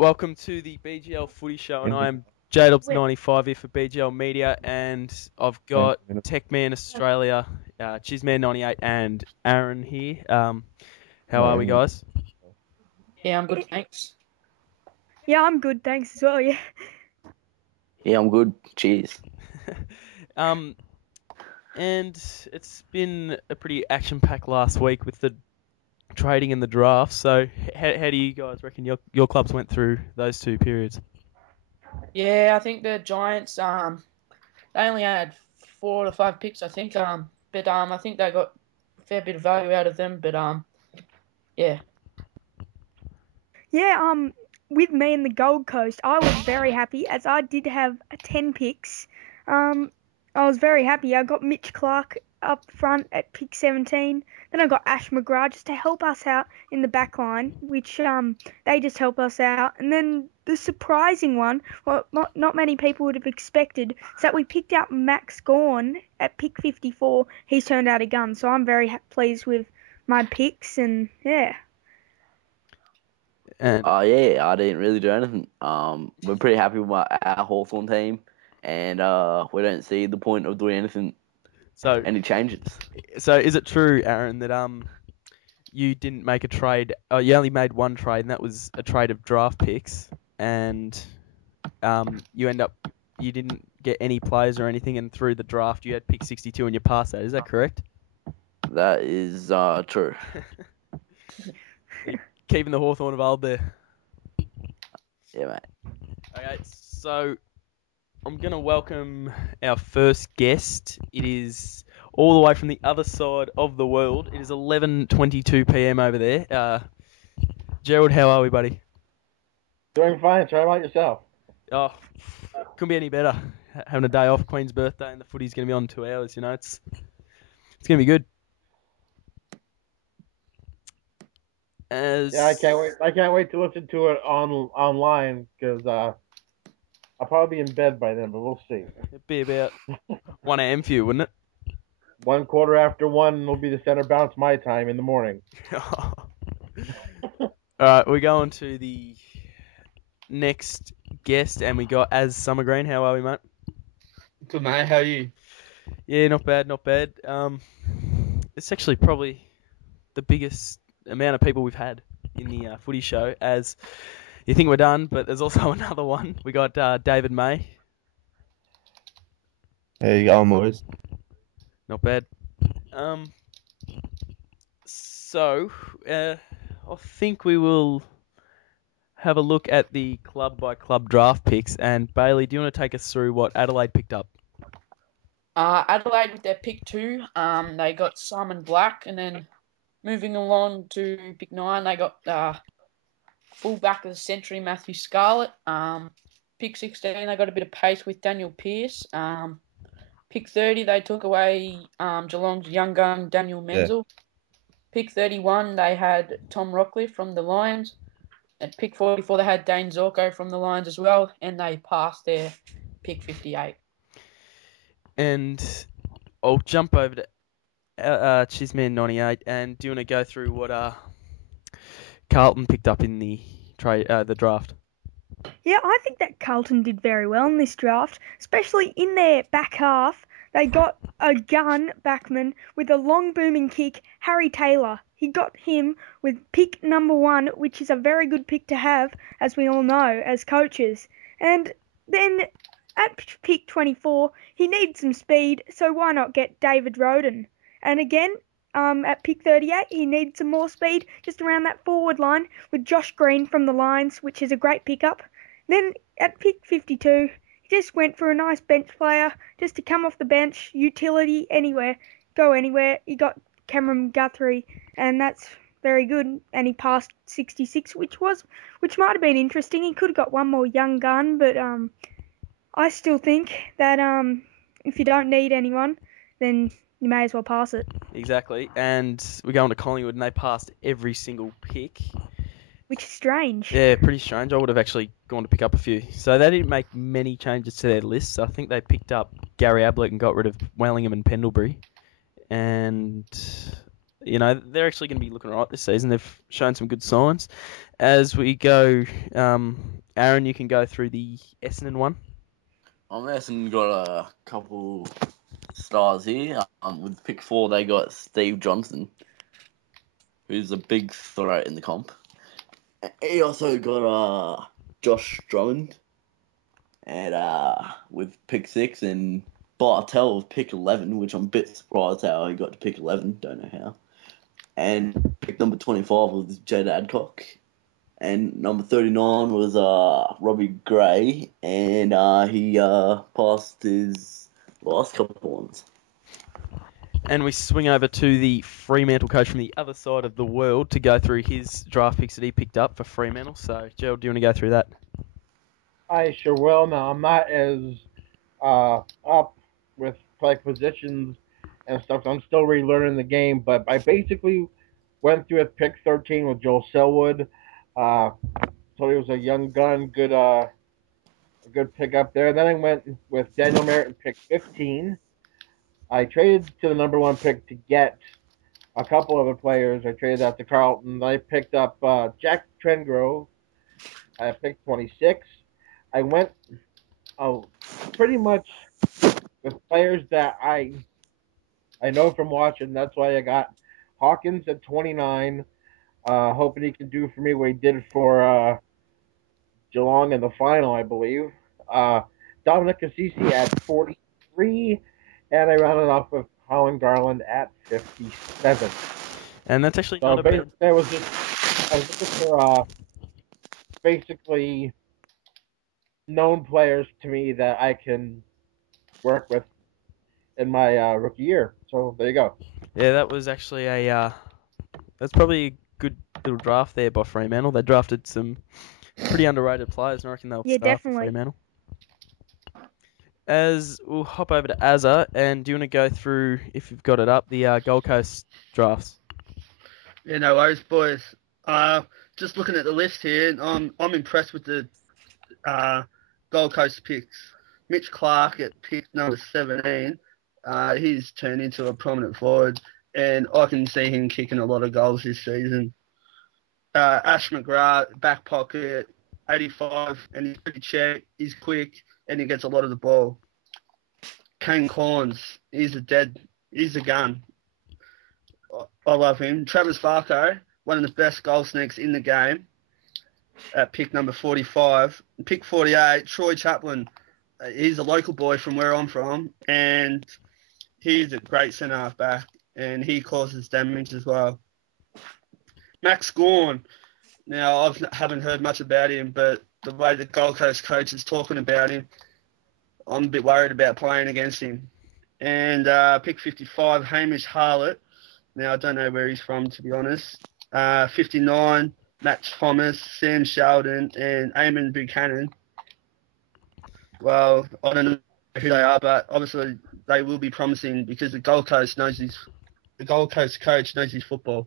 Welcome to the BGL Footy Show, and I am Gerald95 here for BGL Media, and I've got Techman Australia, Chisman98, and Aaron here. How are we, guys? Yeah, I'm good, thanks. Yeah, I'm good, thanks as well, yeah. Yeah, I'm good. Cheers. And it's been a pretty action-packed last week with the trading and the draft. So how do you guys reckon your clubs went through those two periods? Yeah, I think the Giants, they only had 4 to 5 picks, I think. But I think they got a fair bit of value out of them. But yeah. Yeah, with me in the Gold Coast, I was very happy as I did have 10 picks. I was very happy. I got Mitch Clark up front at pick 17. Then I got Ash McGrath just to help us out in the back line, which they just help us out. And then the surprising one, what not many people would have expected, is that we picked out Max Gawn at pick 54. He's turned out a gun, so I'm very pleased with my picks, and yeah. Yeah, I didn't really do anything. We're pretty happy with our Hawthorn team, and we don't see the point of doing anything. So any changes? So is it true, Aaron, that you didn't make a trade? You only made one trade, and that was a trade of draft picks, and you didn't get any players or anything, and through the draft you had pick 62 and you passed that. Is that correct? That is true. Keeping the Hawthorn of old there. Yeah, mate. Okay, so I'm going to welcome our first guest. It is all the way from the other side of the world. It is 11:22 p.m. over there. Gerald, how are we, buddy? Doing fine. How about yourself? Oh, couldn't be any better. Having a day off, Queen's birthday, and the footy's going to be on 2 hours. You know, it's going to be good. Yeah, I can't wait. I can't wait to listen to it online because I'll probably be in bed by then, but we'll see. It'd be about 1 a.m. for you, wouldn't it? 1:15 will be the center bounce my time in the morning. All right, we're going to the next guest, and we got Azza Green. How are we, mate? Good, mate. How are you? Yeah, not bad, not bad. It's actually probably the biggest amount of people we've had in the footy show. As you think we're done, but there's also another one. We got David May. How you going, boys? Not bad. So I think we will have a look at the club-by-club draft picks. And Bailey, do you want to take us through what Adelaide picked up? Adelaide with their pick 2, they got Simon Black, and then moving along to pick 9, they got fullback of the century, Matthew Scarlett. Pick 16, they got a bit of pace with Daniel Pearce. Pick 30, they took away Geelong's young gun, Daniel Menzel. Yeah. Pick 31, they had Tom Rockcliffe from the Lions. At pick 44, they had Dane Zorko from the Lions as well, and they passed their pick 58. And I'll jump over to Chisman98, and do you want to go through what Carlton picked up in the draft? Yeah, I think that Carlton did very well in this draft, especially in their back half. They got a gun backman with a long booming kick, Harry Taylor. He got him with pick number 1, which is a very good pick to have, as we all know, as coaches. And then at pick 24, he needs some speed, so why not get David Roden? And again, at pick 38, he needs some more speed just around that forward line with Josh Green from the Lions, which is a great pickup. Then at pick 52, he just went for a nice bench player just to come off the bench, utility anywhere, go anywhere. He got Cameron Guthrie, and that's very good. And he passed 66, which might have been interesting. He could have got one more young gun, but I still think that if you don't need anyone, then you may as well pass it. Exactly. And we're going to Collingwood, and they passed every single pick. Which is strange. Yeah, pretty strange. I would have actually gone to pick up a few. So they didn't make many changes to their list. I think they picked up Gary Ablett and got rid of Wellingham and Pendlebury. And they're actually going to be looking all right this season. They've shown some good signs. As we go, Aaron, you can go through the Essendon one. Essendon got a couple stars here. With pick 4, they got Steve Johnson, who's a big threat in the comp. He also got Josh Drummond, and with pick 6, and Bartel with pick 11, which I'm a bit surprised how he got to pick 11. Don't know how. And pick number 25 was Jade Adcock. And number 39 was Robbie Gray, and he passed his last couple ones. And we swing over to the Fremantle coach from the other side of the world to go through his draft picks that he picked up for Fremantle. So, Gerald, do you want to go through that? I sure will. Now, I'm not as up with like positions and stuff. I'm still relearning the game, but I basically went through at pick 13 with Joel Selwood. So he was a young gun, a good pick up there. Then I went with Daniel Merritt in pick 15. I traded to the number 1 pick to get a couple other players. I traded that to Carlton. I picked up Jack Trengrove at pick 26. I went pretty much with players that I know from watching. That's why I got Hawkins at 29. Hoping he can do for me what he did for Geelong in the final, I believe. Dominic Cassisi at 43, and I rounded off with Colin Garland at 57. And that's actually So not a bad... I was looking for basically known players to me that I can work with in my rookie year. So there you go. Yeah, that was actually that's probably a good little draft there by Fremantle. They drafted some pretty underrated players, and I reckon they'll start definitely. for Fremantle. As we'll hop over to Azza, and do you want to go through, if you've got it up, the Gold Coast drafts? Yeah, no worries, boys. Just looking at the list here, I'm impressed with the Gold Coast picks. Mitch Clark at pick number 17. He's turned into a prominent forward, and I can see him kicking a lot of goals this season. Ash McGrath, back pocket, 85, and he's pretty check, he's quick, and he gets a lot of the ball. Kane Corns, he's a gun. I love him. Travis Farco, one of the best goal sneaks in the game, at pick number 45. Pick 48, Troy Chaplin. He's a local boy from where I'm from, and he's a great centre-half back, and he causes damage as well. Max Gawn. Now, I haven't heard much about him, but the way the Gold Coast coach is talking about him, I'm a bit worried about playing against him. And pick 55, Hamish Harlett. Now, I don't know where he's from, to be honest. 59, Matt Thomas, Sam Sheldon, and Eamon Buchanan. Well, I don't know who they are, but obviously they will be promising because the Gold Coast coach knows his football.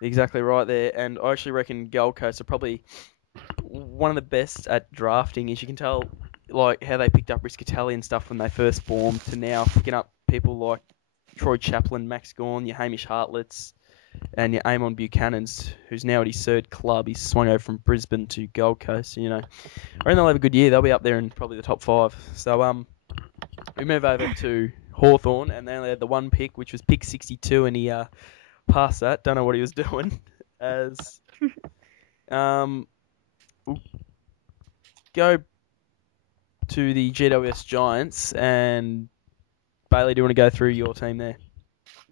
Exactly right there, and I actually reckon Gold Coast are probably one of the best at drafting. As you can tell, like how they picked up Riscatelli and stuff when they first formed, to now picking up people like Troy Chaplin, Max Gawn, your Hamish Hartletts, and your Eamon Buchanan's, who's now at his 3rd club. He's swung over from Brisbane to Gold Coast. I reckon they'll have a good year. They'll be up there in probably the top 5. So we move over to Hawthorn, and they only had the 1 pick, which was pick 62, and he past that. Don't know what he was doing. As we'll go to the GWS Giants, and Bailey, do you want to go through your team there?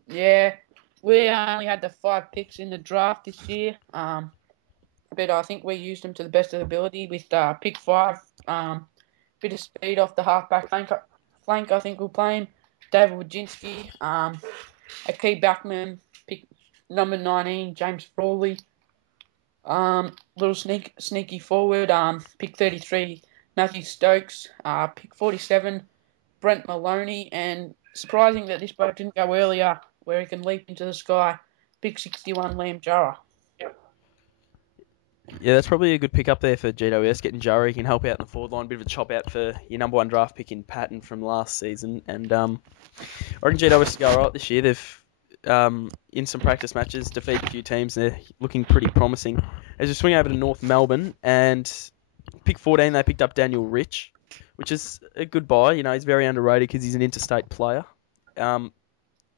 Yeah, we only had the 5 picks in the draft this year, but I think we used them to the best of ability with pick 5. Bit of speed off the halfback flank. I think we'll play him. David Wojcinski, Akey Backman, pick number 19, James Frawley. Little sneaky forward, pick 33, Matthew Stokes. Pick 47, Brent Maloney. And surprising that this bloke didn't go earlier, where he can leap into the sky, pick 61, Liam Jarrah. Yeah, that's probably a good pick up there for GWS. Getting Jarrah, he can help out in the forward line. Bit of a chop out for your number 1 draft pick in Patton from last season. And I reckon GWS will go right this year. They've in some practice matches, defeated a few teams. They're looking pretty promising. As we swing over to North Melbourne, and pick 14, they picked up Daniel Rich, which is a good buy. You know, he's very underrated because he's an interstate player.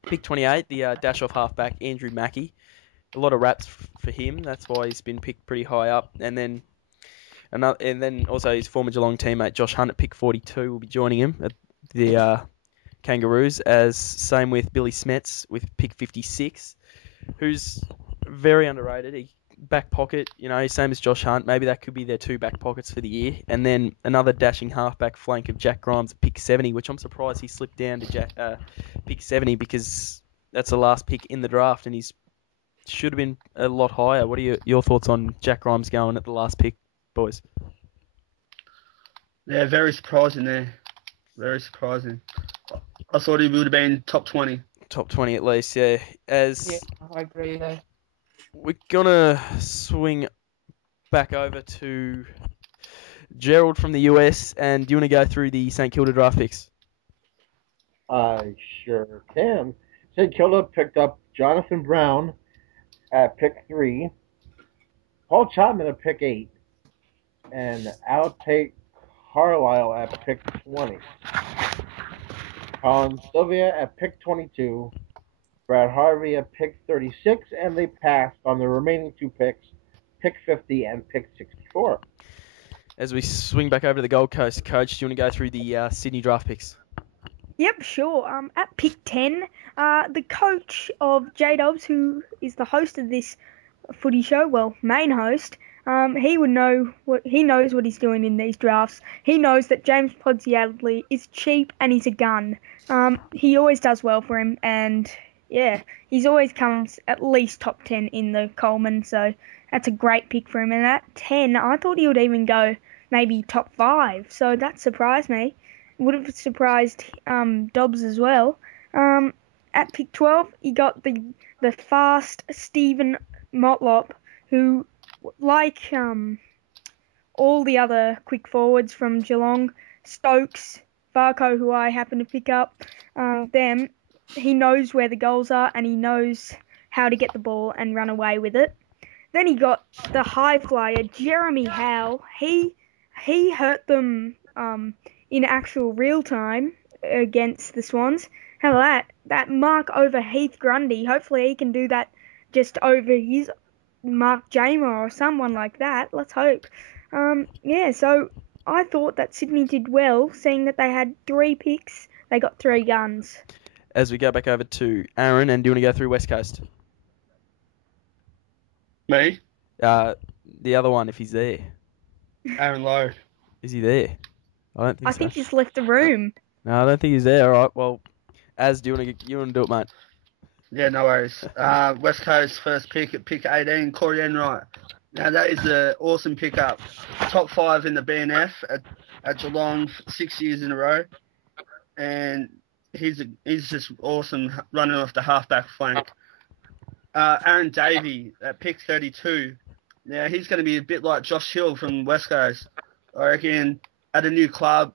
Pick 28, the dash-off halfback, Andrew Mackey. A lot of raps for him. That's why he's been picked pretty high up. And then also his former Geelong teammate, Josh Hunt, at pick 42, will be joining him at the Kangaroos, as same with Billy Smets with pick 56, who's very underrated. He back pocket, you know, same as Josh Hunt. Maybe that could be their two back pockets for the year. And then another dashing halfback flank of Jack Grimes at pick 70, which I'm surprised he slipped down to pick 70 because that's the last pick in the draft and he's should have been a lot higher. What are your thoughts on Jack Grimes going at the last pick, boys? Yeah, very surprising there. Very surprising. I thought he would have been top 20. Top 20 at least, yeah. Yeah, I agree there. We're going to swing back over to Gerald from the US, and do you want to go through the St Kilda draft picks? I sure can. St Kilda picked up Jonathan Brown at pick 3, Paul Chapman at pick 8, and Al Tate Carlisle at pick 20. Colin Sylvia at pick 22, Brad Harvey at pick 36, and they passed on the remaining two picks, pick 50 and pick 64. As we swing back over to the Gold Coast, Coach, do you want to go through the Sydney draft picks? Yep, sure. At pick 10, the coach of J-Dubs, who is the host of this footy show, well, main host, he knows what he's doing in these drafts. He knows that James Podsiadly is cheap and he's a gun. He always does well for him, and yeah, he's always comes at least top 10 in the Coleman, so that's a great pick for him. And at 10, I thought he would even go maybe top 5, so that surprised me. Would have surprised Dobbs as well. At pick 12, he got the fast Stephen Motlop, who, like all the other quick forwards from Geelong, Stokes, Varco, who I happen to pick up, them, he knows where the goals are and he knows how to get the ball and run away with it. Then he got the high flyer, Jeremy Howe. He hurt them in actual real time against the Swans. How about that mark over Heath Grundy? Hopefully he can do that just over his Mark Jamer or someone like that. Let's hope. So I thought that Sydney did well, seeing that they had 3 picks. They got 3 guns. As we go back over to Aaron, and do you want to go through West Coast? Me? The other one, if he's there. Aaron Lowe. Is he there? I think he's left the room. No, I don't think he's there. All right, well, Az, you want to do it, mate? Yeah, no worries. West Coast first pick at pick 18, Corey Enright. Now that is an awesome pickup. Top 5 in the BNF at Geelong 6 years in a row, and he's just awesome running off the halfback flank. Aaron Davey at pick 32. Now he's going to be a bit like Josh Hill from West Coast. I reckon at a new club,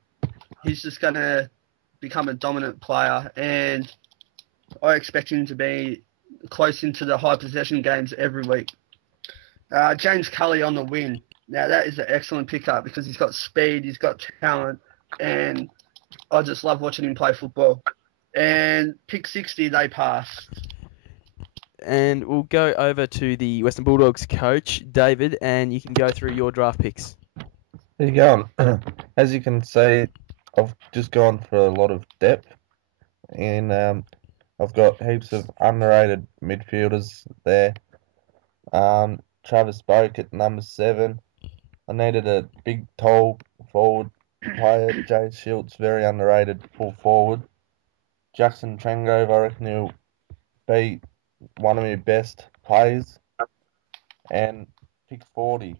he's just going to become a dominant player, and I expect him to be close into the high possession games every week. James Cully on the wing. Now that is an excellent pickup because he's got speed, he's got talent, and I just love watching him play football. And pick 60, they passed. And we'll go over to the Western Bulldogs coach, David, and you can go through your draft picks. There you go. As you can see, I've just gone for a lot of depth, and I've got heaps of underrated midfielders there. Travis Boak at number 7. I needed a big, tall forward player. Jay Schultz, very underrated full forward. Jackson Trengove, I reckon he'll be one of my best players. And pick 40.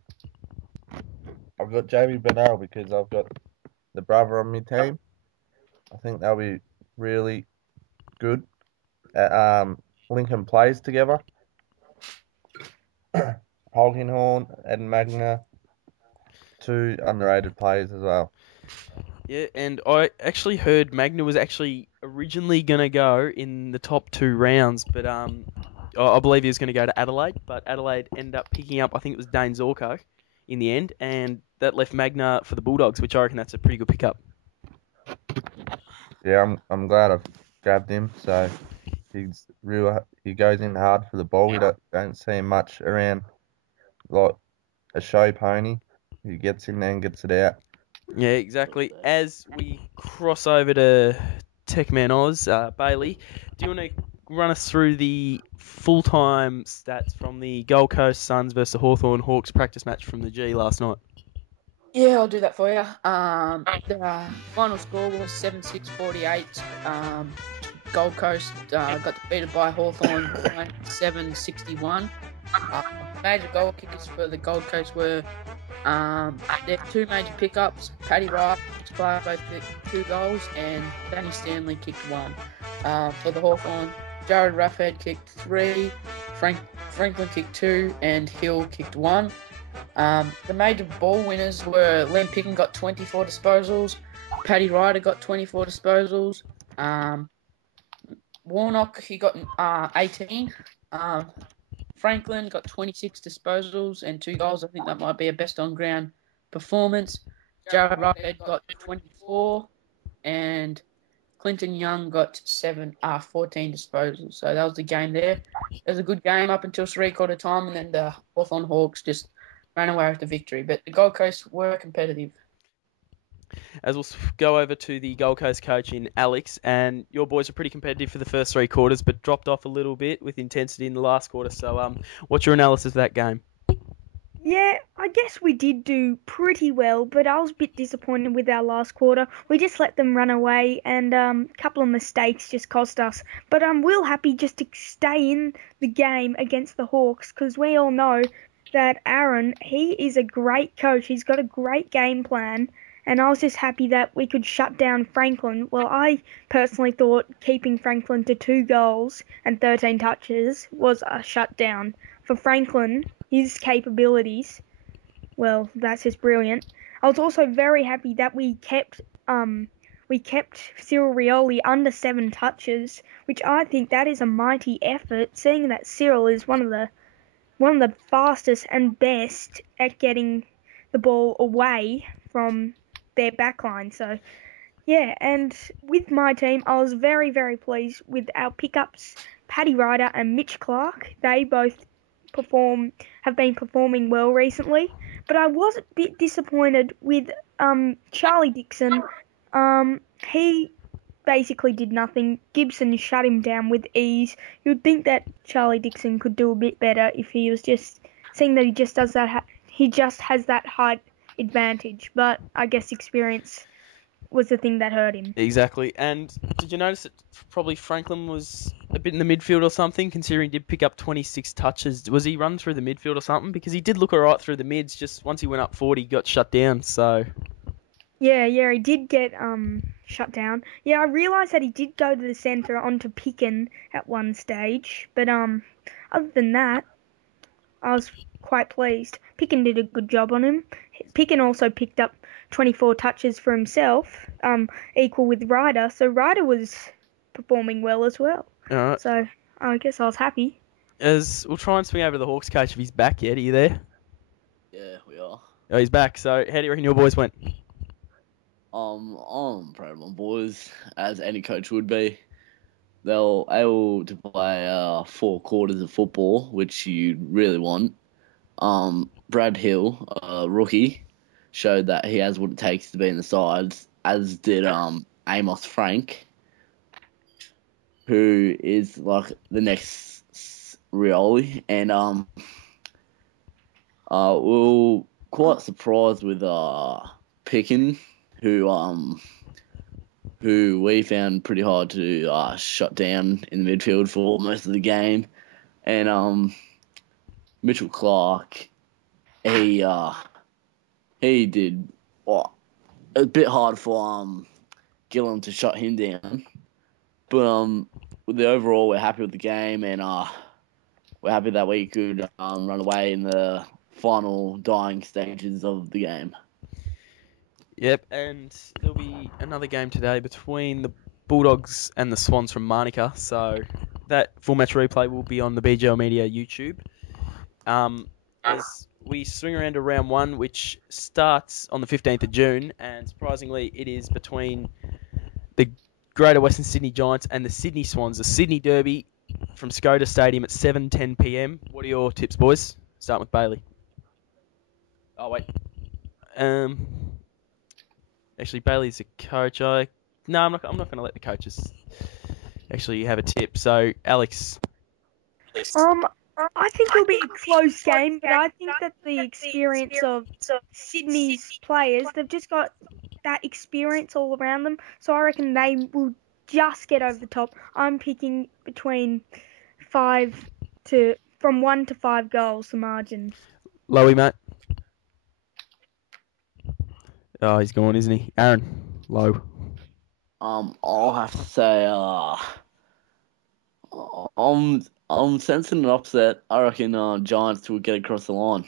I've got Jamie Bennell because I've got the brother on my team. I think they'll be really good at linking plays together. Polkinghorn and Magna, 2 underrated players as well. Yeah, and I actually heard Magna was actually originally going to go in the top 2 rounds, but I believe he was going to go to Adelaide, but Adelaide ended up picking up, I think it was Dane Zorko in the end, and that left Magna for the Bulldogs, which I reckon that's a pretty good pickup. Yeah, I'm glad I've grabbed him. So he goes in hard for the ball. We don't see him much around like a show pony. He gets in there and gets it out. Yeah, exactly. As we cross over to Techman Oz, Bailey, do you want to run us through the full-time stats from the Gold Coast Suns versus the Hawthorn Hawks practice match from the G last night? Yeah, I'll do that for you. The final score was 7-6-48. Gold Coast got defeated by Hawthorn 7-61. Major goal kickers for the Gold Coast were their 2 major pickups. Paddy Wright, Clark both kicked 2 goals, and Danny Stanley kicked 1. For the Hawthorn, Jared Ruffhead kicked 3, Franklin kicked 2, and Hill kicked 1. The major ball winners were Len Picken got 24 disposals, Paddy Ryder got 24 disposals, Warnock he got 18, Franklin got 26 disposals and 2 goals. I think that might be a best on ground performance. Jared Ruffhead got 24, and Clinton Young got 14 disposals. So that was the game there. It was a good game up until 3/4 time, and then the Hawthorn Hawks just ran away with the victory. But the Gold Coast were competitive. As we'll go over to the Gold Coast coach in Alex, and your boys were pretty competitive for the first 3 quarters, but dropped off a little bit with intensity in the last quarter. So, what's your analysis of that game? Yeah, I guess we did do pretty well, but I was a bit disappointed with our last quarter. We just let them run away, and a couple of mistakes just cost us. But I'm real happy just to stay in the game against the Hawks, because we all know that Aaron, he is a great coach. He's got a great game plan, and I was just happy that we could shut down Franklin. Well, I personally thought keeping Franklin to 2 goals and 13 touches was a shutdown. For Franklin, his capabilities, well, that's just brilliant. I was also very happy that we kept Cyril Rioli under 7 touches, which I think that is a mighty effort, seeing that Cyril is one of the fastest and best at getting the ball away from their backline. So, yeah, and with my team, I was very, very pleased with our pickups, Paddy Ryder and Mitch Clark. They both have been performing well recently, but I was a bit disappointed with Charlie Dixon. He basically did nothing. Gibson shut him down with ease. You'd think that Charlie Dixon could do a bit better if he was just seeing that he just does that. He just has that height advantage, but I guess experience was the thing that hurt him. Exactly. And did you notice that probably Franklin was a bit in the midfield or something, considering he did pick up 26 touches? Was he run through the midfield or something? Because he did look alright through the mids, just once he went up forward, he got shut down, so... Yeah, he did get shut down. Yeah, I realised that he did go to the centre onto Picken at one stage, but other than that, I was quite pleased. Picken did a good job on him. Picken also picked up 24 touches for himself, equal with Ryder, so Ryder was performing well as well. Alright. So I guess I was happy. As we'll try and swing over to the Hawks coach if he's back yet. Are you there? Yeah, we are. Oh, he's back. So how do you reckon your boys went? I'm proud of my boys, as any coach would be. They're able to play 4 quarters of football, which you really want. Brad Hill, a rookie, showed that he has what it takes to be in the sides, as did Amos Frank, who is like the next Rioli, and we were quite surprised with Picken, who we found pretty hard to shut down in the midfield for most of the game, and Mitchell Clark, he did a bit hard for Gillum to shut him down, but with the overall, we're happy with the game, and we're happy that we could run away in the final dying stages of the game. Yep, and there'll be another game today between the Bulldogs and the Swans from Manuka. So that full match replay will be on the BGL Media YouTube. As we swing around to round one, which starts on the 15th of June, and surprisingly, it is between the Greater Western Sydney Giants and the Sydney Swans, the Sydney Derby from Skoda Stadium at 7:10 p.m. What are your tips, boys? Start with Bailey. Oh wait, actually Bailey's a coach. No, I'm not. I'm not going to let the coaches actually have a tip. So Alex. I think it'll be a close game, but I think that the experience of Sydney's players, they've just got that experience all around them, so I reckon they will just get over the top. I'm picking between from 1 to 5 goals, the margin. Lowy, mate. Oh, he's gone, isn't he? Aaron, low. I'll have to say, I'm sensing an upset. I reckon Giants will get across the line.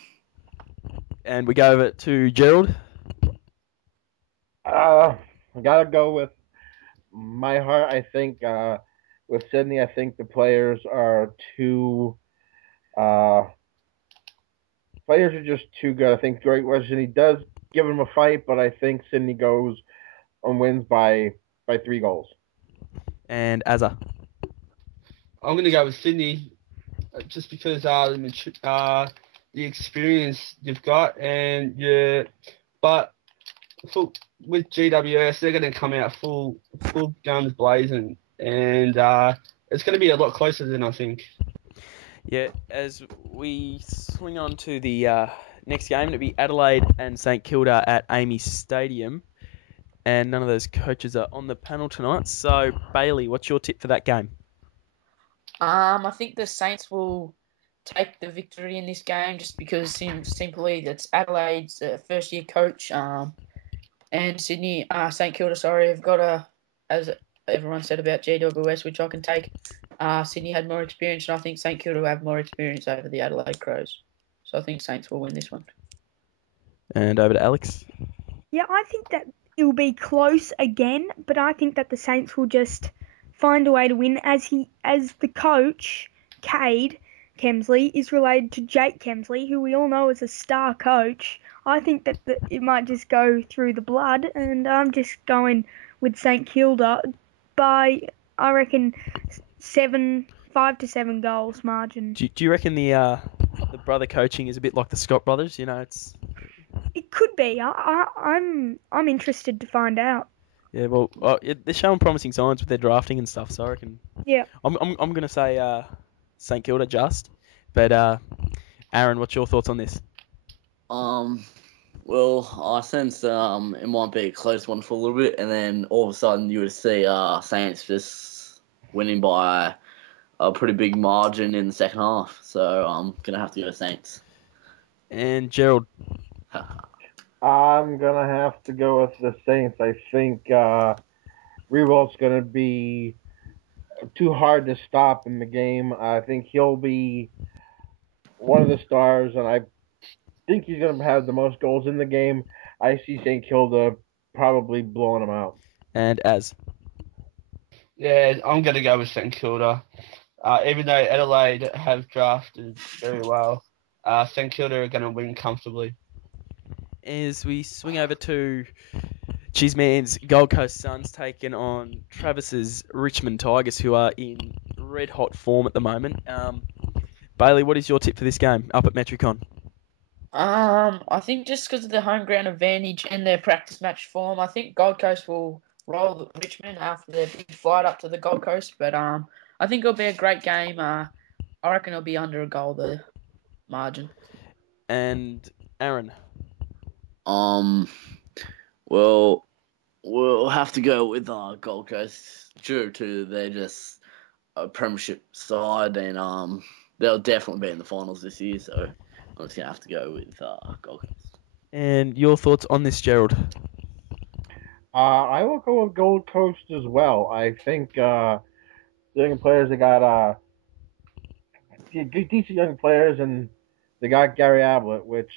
And we go over to Gerald. I gotta go with my heart. I think with Sydney, I think the players are too. Players are just too good. I think Great Western Sydney does give them a fight, but I think Sydney goes and wins by 3 goals. And Azza. I'm going to go with Sydney just because the experience you've got but with GWS they're going to come out full guns blazing and it's going to be a lot closer than I think. Yeah, as we swing on to the next game, it'll be Adelaide and St Kilda at Amy Stadium. And none of those coaches are on the panel tonight. So, Bailey, what's your tip for that game? I think the Saints will take the victory in this game just because simply that's Adelaide's first-year coach and Sydney, St Kilda, have got as everyone said about GWS, which I can take. Sydney had more experience, and I think St Kilda will have more experience over the Adelaide Crows. So I think Saints will win this one. And over to Alex. Yeah, I think that it will be close again, but I think that the Saints will just find a way to win as the coach, Cade Kemsley, is related to Jake Kemsley, who we all know is a star coach. I think that it might just go through the blood, and I'm just going with St Kilda by, I reckon, 5 to 7 goals margin. Do you reckon the brother coaching is a bit like the Scott brothers? You know, It could be. I'm interested to find out. Yeah, well, they're showing promising signs with their drafting and stuff. So I reckon. Yeah. I'm gonna say St Kilda just, but Aaron, what's your thoughts on this? Well, I sense it might be a close one for a little bit, and then all of a sudden you would see Saints just winning by a pretty big margin in the second half. So I'm gonna have to go Saints. And Gerald. I'm gonna have to go with the Saints. I think Revolt's gonna be too hard to stop in the game. I think he'll be one of the stars, and I think he's gonna have the most goals in the game. I see St Kilda probably blowing him out. And Az. Yeah, I'm going to go with St Kilda. Even though Adelaide have drafted very well, St Kilda are going to win comfortably. As we swing over to Cheeseman's Gold Coast Suns taking on Travis's Richmond Tigers, who are in red-hot form at the moment. Bailey, what is your tip for this game up at Metricon? I think just because of the home ground advantage and their practice match form, I think Gold Coast will roll Richmond after their big flight up to the Gold Coast. But I think it'll be a great game. I reckon it'll be under a goal, the margin. And Aaron? Well, we'll have to go with Gold Coast due to they're just a premiership side, and they'll definitely be in the finals this year. So I'm just gonna have to go with Gold Coast. And your thoughts on this, Gerald? I will go with Gold Coast as well. I think the young players, they got decent young players, and they got Gary Ablett, which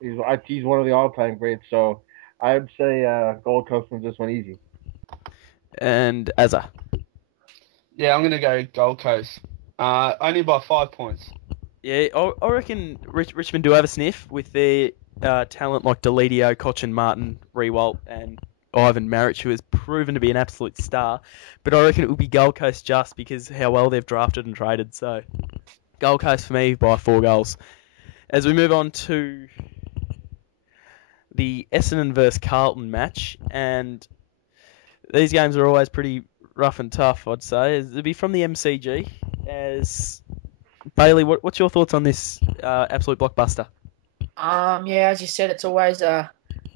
he's one of the all-time greats. So I would say Gold Coast wins this one easy. And Azza. Yeah, I'm going to go Gold Coast. Only by 5 points. Yeah, I reckon Richmond do have a sniff with their talent like Deledio, Cochin, Martin, Rewalt, and Ivan Marich, who has proven to be an absolute star. But I reckon it will be Gold Coast just because how well they've drafted and traded. So Gold Coast for me by 4 goals. As we move on to the Essendon versus Carlton match, and these games are always pretty rough and tough, I'd say. It'll be from the MCG. As Bailey, what's your thoughts on this absolute blockbuster? Yeah, as you said, it's always a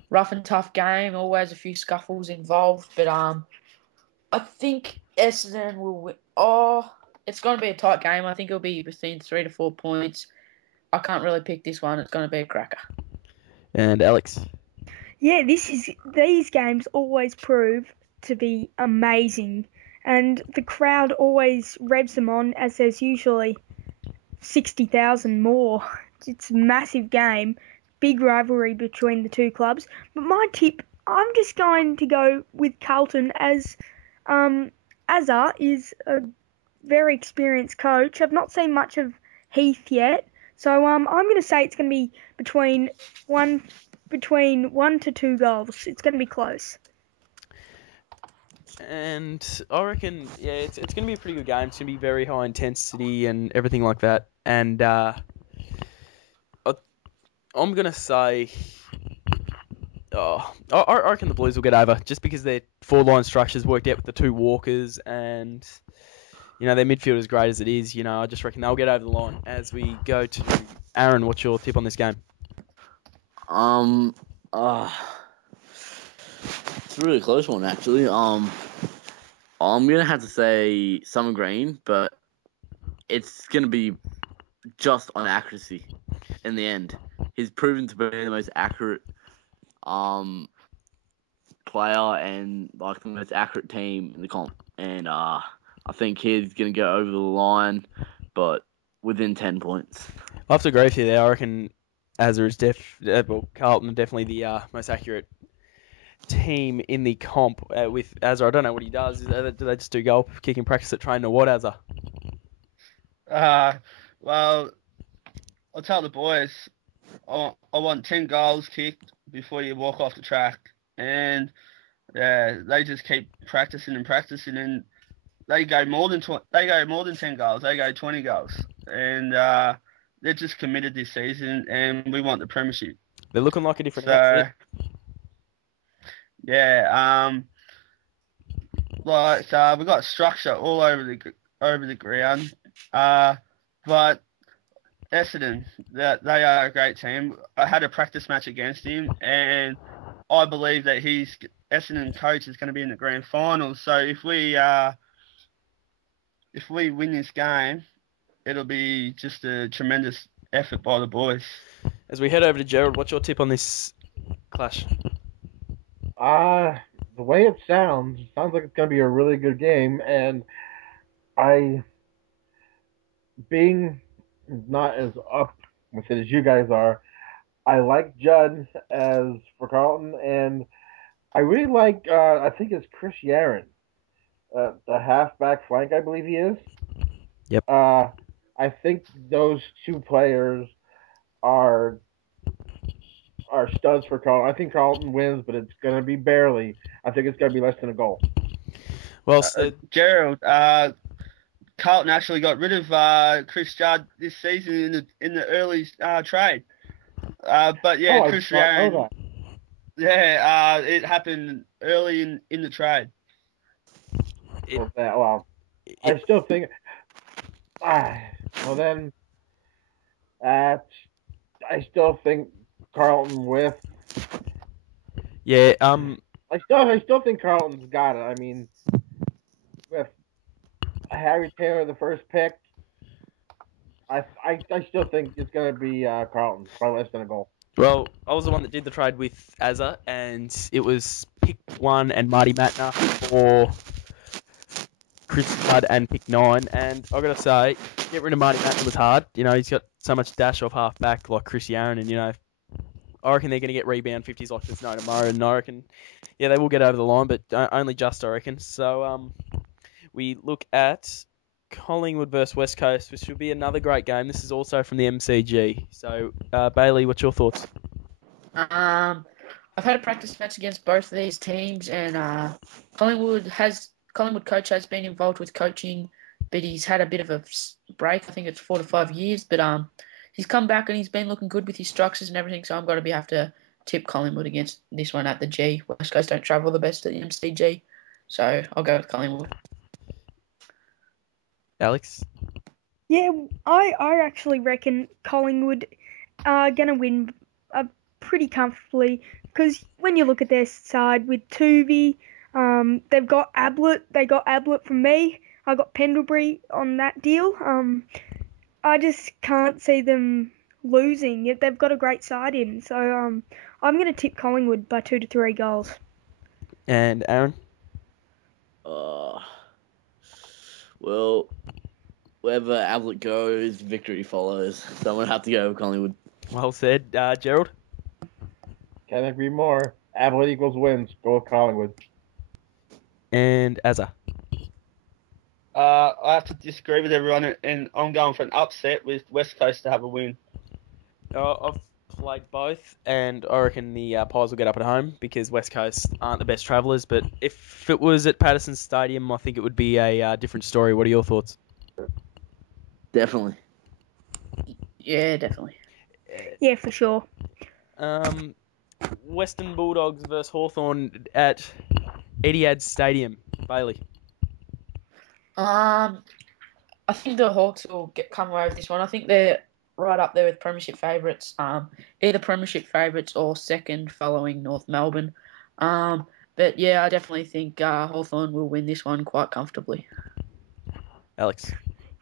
rough and tough game. Always a few scuffles involved, but I think Essendon will win. Oh, it's going to be a tight game. I think it'll be between 3 to 4 points. I can't really pick this one. It's going to be a cracker. And Alex? Yeah, these games always prove to be amazing, and the crowd always revs them on as there's usually 60,000 more. It's a massive game, big rivalry between the two clubs. But my tip, I'm just going to go with Carlton as Azza is a very experienced coach. I've not seen much of Heath yet, so I'm going to say it's going to be between 1 to 2 goals. It's going to be close. And I reckon, yeah, it's going to be a pretty good game. It's going to be very high intensity and everything like that. And I'm going to say, I reckon the Blues will get over just because their 4-line structure's worked out with the 2 Walkers and, their midfield is great as it is. I just reckon they'll get over the line. As we go to Aaron, what's your tip on this game? It's a really close one, actually. I'm gonna have to say Summer Green, but it's gonna be just on accuracy in the end. He's proven to be the most accurate player and like the most accurate team in the comp, and I think he's gonna go over the line, but within 10 points. I have to agree with you there. I reckon Azza is Carlton are definitely the most accurate team in the comp with Azza. I don't know what he does. Do they just do goal kicking practice at training or what, Azza? Well, I'll tell the boys, I want 10 goals kicked before you walk off the track. And yeah, they just keep practicing and practicing, and they go more than 10 goals. They go 20 goals. And they're just committed this season, and we want the premiership. They're looking like a different outfit. Yeah, we got structure all over the ground. But Essendon, they are a great team. I had a practice match against him, and I believe that Essendon coach is going to be in the grand final. So if we win this game, it'll be just a tremendous effort by the boys. As we head over to Gerald, what's your tip on this clash? The way it sounds like it's going to be a really good game, and being not as up with it as you guys are, I like Judd as for Carlton, and I really like, I think it's Chris Yaron, the halfback flank, I believe he is. Yep. I think those 2 players are studs for Carlton. I think Carlton wins, but it's going to be barely. I think it's going to be less than a goal. Well, Gerald, Carlton actually got rid of Chris Judd this season in the early trade. But yeah, Chris Yaron. Yeah, it happened early in the trade. I still think. Well then, I still think Carlton with. Yeah. I still think Carlton's got it. I mean, with Harry Taylor, the first pick, I still think it's going to be Carlton, probably less than a goal. Well, I was the one that did the trade with Azza, and it was pick 1 and Marty Matner for Chris Judd and pick 9. And I got to say, get rid of Marty Matner was hard. He's got so much dash off half back like Chris Yaron, and I reckon they're going to get rebound 50s like there's no tomorrow, and I reckon, yeah, they will get over the line, but only just, I reckon. So we look at Collingwood versus West Coast, which will be another great game. This is also from the MCG. So, Bailey, what's your thoughts? I've had a practice match against both of these teams, and Collingwood coach has been involved with coaching, but he's had a bit of a break. I think it's 4 to 5 years, but he's come back and he's been looking good with his structures and everything. So I'm going to have to tip Collingwood against this one at the G. West Coast don't travel the best at the MCG, so I'll go with Collingwood. Alex? Yeah, I actually reckon Collingwood are going to win pretty comfortably, because when you look at their side with Tuvey, they've got Ablett. They got Ablett from me. I got Pendlebury on that deal. I just can't see them losing. Yet they've got a great side in, so I'm going to tip Collingwood by 2 to 3 goals. And Aaron? Well, wherever Ablett goes, victory follows. So I'm going to have to go with Collingwood. Well said. Gerald? Can't agree more. Ablett equals wins. Go with Collingwood. And Azza? I have to disagree with everyone, and I'm going for an upset with West Coast to have a win. I've played both, and I reckon the Pies will get up at home because West Coast aren't the best travellers. But if it was at Patterson Stadium, I think it would be a different story. What are your thoughts? Definitely. Yeah, definitely. Yeah, for sure. Western Bulldogs versus Hawthorn at Etihad Stadium. Bailey? I think the Hawks will come away with this one. I think they're right up there with premiership favourites. Either premiership favourites or second following North Melbourne. But yeah, I definitely think Hawthorn will win this one quite comfortably. Alex?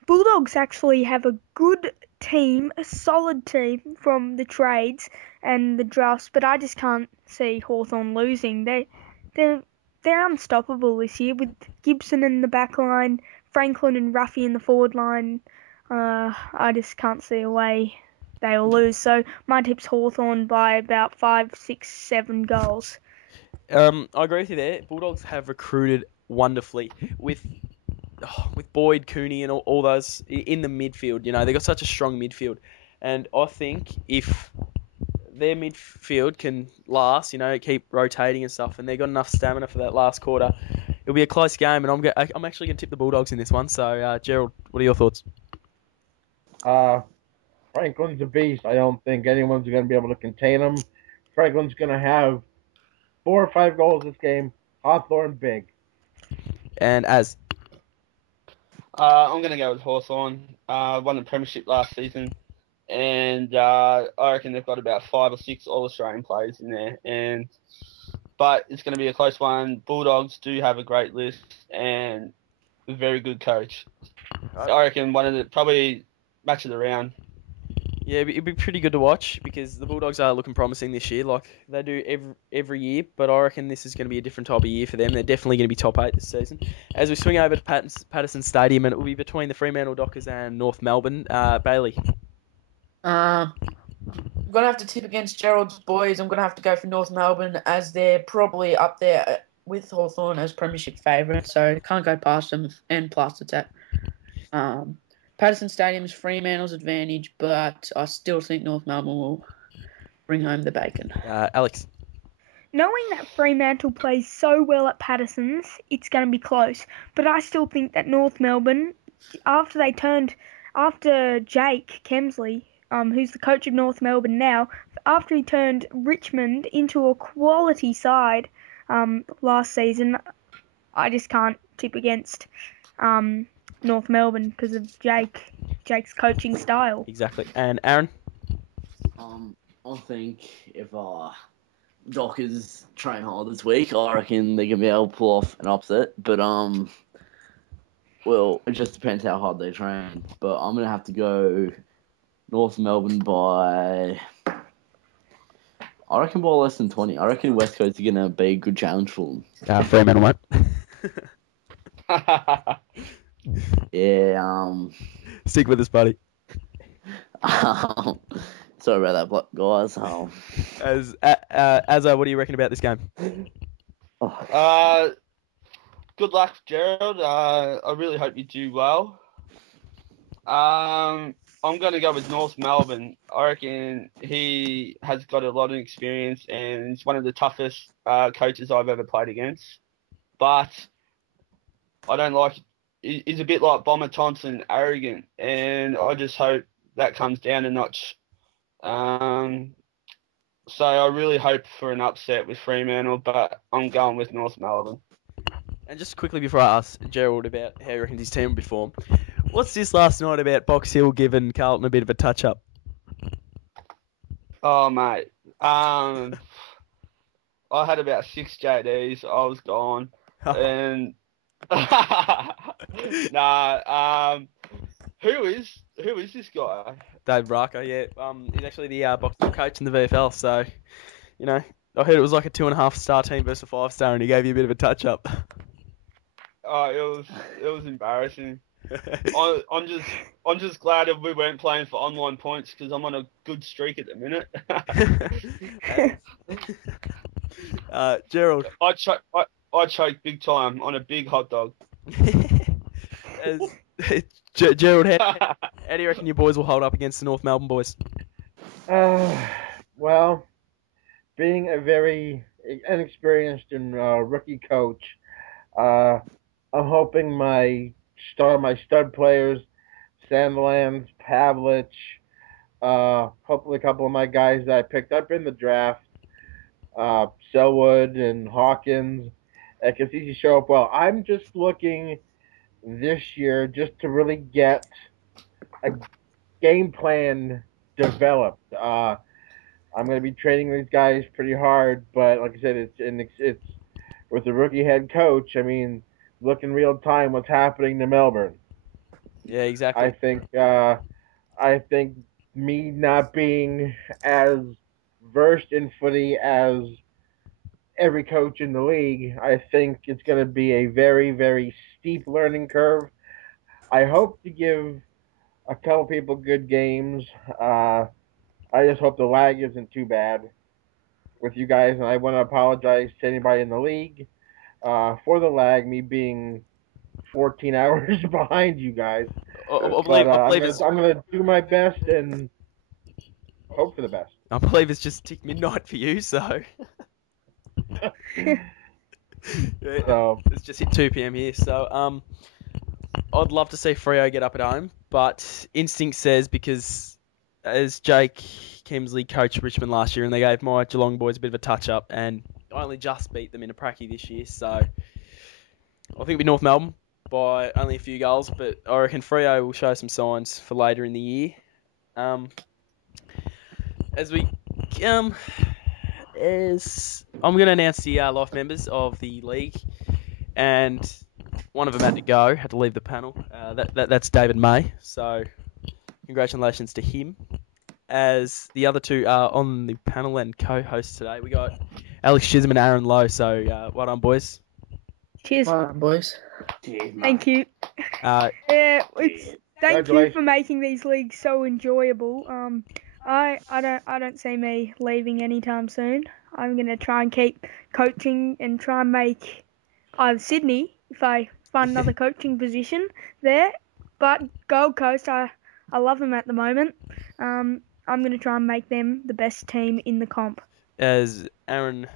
Bulldogs actually have a good team, a solid team from the trades and the drafts, but I just can't see Hawthorn losing. They're unstoppable this year with Gibson in the back line, Franklin and Ruffy in the forward line. I just can't see a way they'll lose. So my tip's Hawthorn by about 5, 6, 7 goals. I agree with you there. Bulldogs have recruited wonderfully with Boyd, Cooney, and all those in the midfield. You know, they've got such a strong midfield, and I think if their midfield can last, you know, keep rotating and stuff, and they've got enough stamina for that last quarter, it'll be a close game, and I'm actually going to tip the Bulldogs in this one. So, Gerald, what are your thoughts? Franklin's a beast. I don't think anyone's going to be able to contain him. Franklin's going to have 4 or 5 goals this game. Hawthorn big. And I'm going to go with Hawthorn. Won the premiership last season, and I reckon they've got about 5 or 6 All-Australian players in there. But it's going to be a close one. Bulldogs do have a great list and a very good coach. I reckon probably match of the round. Yeah, it'd be pretty good to watch because the Bulldogs are looking promising this year, like they do every year. But I reckon this is going to be a different type of year for them. They're definitely going to be top 8 this season. As we swing over to Patterson Stadium, and it will be between the Fremantle Dockers and North Melbourne. Bailey? I'm going to have to tip against Gerald's boys. I'm going to have to go for North Melbourne as they're probably up there with Hawthorn as premiership favourites. So can't go past them, and plus it's at Patterson Stadium is Fremantle's advantage, but I still think North Melbourne will bring home the bacon. Alex? Knowing that Fremantle plays so well at Patterson's, it's going to be close. But I still think that North Melbourne, after Jake Kemsley, who's the coach of North Melbourne now, after he turned Richmond into a quality side last season, I just can't tip against North Melbourne because of Jake's coaching style. Exactly. And Aaron? I think if Dockers train hard this week, I reckon they're gonna be able to pull off an upset. But well, it just depends how hard they train. But I'm gonna have to go North Melbourne by, I reckon, by less than 20. I reckon West Coast are gonna be a good challenge for them. Fremantle, mate. Yeah. Stick with us, buddy. So Sorry about that, guys. Azza, what do you reckon about this game? Good luck, Gerald. I really hope you do well. I'm going to go with North Melbourne. I reckon he has got a lot of experience and he's one of the toughest coaches I've ever played against. But I don't like. He's a bit like Bomber Thompson, arrogant, and I just hope that comes down a notch. So I really hope for an upset with Fremantle, but I'm going with North Melbourne. And just quickly before I ask Gerald about how he reckons his team will perform, what's this last night about Box Hill giving Carlton a bit of a touch-up? Oh, mate. I had about 6 JDs. I was gone. And who is this guy? Dave Barker, yeah. He's actually the Box Hill coach in the VFL, so, you know, I heard it was like a 2.5-star team versus a 5-star, and he gave you a bit of a touch-up. Oh, it was embarrassing. I'm just glad that we weren't playing for online points because I'm on a good streak at the minute. Gerald. I choke big time on a big hot dog. Gerald, how do you reckon your boys will hold up against the North Melbourne boys? Well, being a very inexperienced and rookie coach, I'm hoping my stud players, Sandlands, Pavlich, hopefully a couple of my guys that I picked up in the draft, Selwood and Hawkins, can easily show up well. I'm just looking this year just to really get a game plan developed. I'm going to be training these guys pretty hard, but like I said, it's with the rookie head coach. I mean, look in real time what's happening to Melbourne. Yeah, exactly. I think me not being as versed in footy as every coach in the league, I think it's going to be a very, very steep learning curve. I hope to give a couple people good games. I just hope the lag isn't too bad with you guys, and I want to apologize to anybody in the league for the lag, me being 14 hours behind you guys. I believe I'm going to do my best and hope for the best. I believe it's just tick midnight for you, so... It's just hit 2 p.m. here, so I'd love to see Freo get up at home, but instinct says, because as Jake Kemsley coached Richmond last year and they gave my Geelong boys a bit of a touch-up, and I only just beat them in a pracky this year, so I think it'll be North Melbourne by only a few goals, but I reckon Freo will show some signs for later in the year. I'm going to announce the life members of the league, and one of them had to leave the panel. That's David May, so congratulations to him. As the other two are on the panel and co-hosts today, we got Alex Chisholm and Aaron Lowe, so well done, boys. Cheers. Well done, boys. Thank you. Thank you for making these leagues so enjoyable. I don't see me leaving anytime soon. I'm going to try and keep coaching and try and make either Sydney, if I find another coaching position there. But Gold Coast, I love them at the moment. I'm going to try and make them the best team in the comp. As Aaron...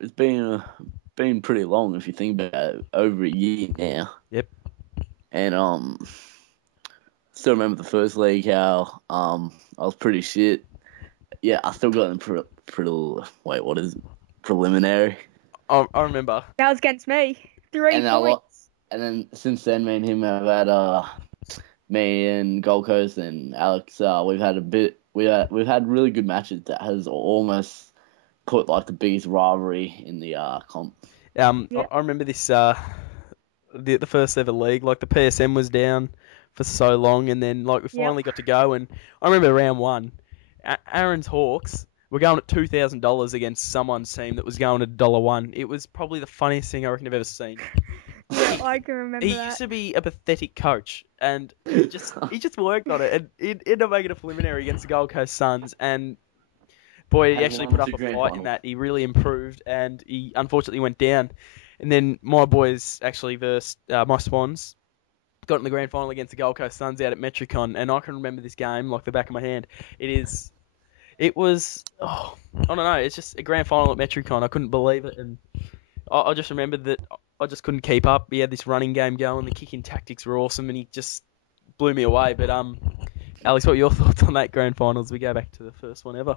It's been pretty long if you think about it, over a year now. Yep. And still remember the first league how I was pretty shit. Yeah, I still got in preliminary. I remember. That was against me. 3 points. And then since then, me and him have had me and Gold Coast and Alex. We've had really good matches that has almost put like the biggest rivalry in the comp. Yep. I remember this the first ever league. Like the PSM was down for so long, and then like we finally got to go. And I remember round one, Aaron's Hawks were going at $2,000 against someone's team that was going at $1. It was probably the funniest thing I reckon I've ever seen. I can remember He that. used to be a pathetic coach, and he just worked on it, and he ended up making a preliminary against the Gold Coast Suns, and boy, he Had actually won put up two a grand fight in finals. that. He really improved, and he unfortunately went down. And then my boys actually versed my Swans, got in the grand final against the Gold Coast Suns out at Metricon, and I can remember this game like the back of my hand. It was, I don't know, it's just a grand final at Metricon. I couldn't believe it, and I just remembered that I just couldn't keep up. He had this running game going, the kicking tactics were awesome, and he just blew me away. But Alex, what are your thoughts on that grand final as we go back to the first one ever?